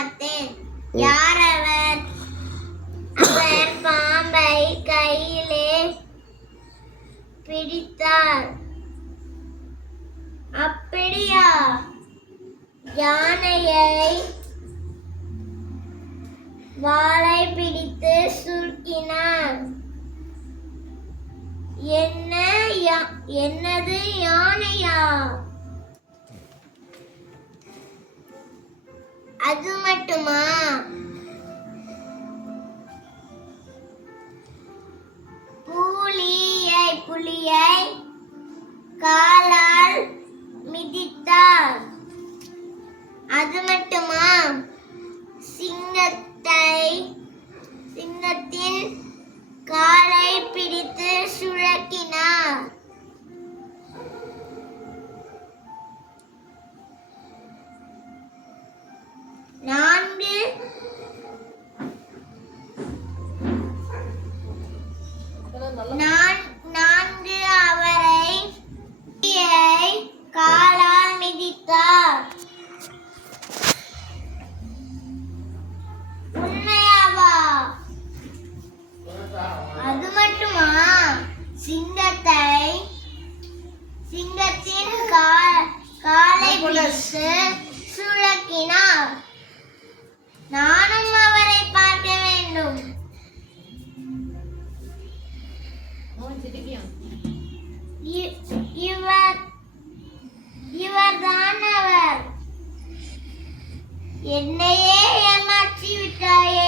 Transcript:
பார்த்தேன். யார் அவர்? அவர் பாம்பை கையிலே பிடித்தார். அப்படியா? யானையை வாளை பிடித்து சுருக்கினார். என்னது யானையா? அது மட்டுமா? புலியை காலால் மிதித்தார். அது மட்டுமா? சிங்கத்தின் காலை பிடித்து சுழக்கினார். நான்கு அவரை காலால் மிதித்தார். உண்மையாவா? அது மட்டுமா? சிங்கத்தின் காலை பிடித்து சுழக்கினார். நானும் அவரை பார்க்க வேண்டும். இவர்தான் அவர். என்னையே ஏமாற்றி விட்டாயே.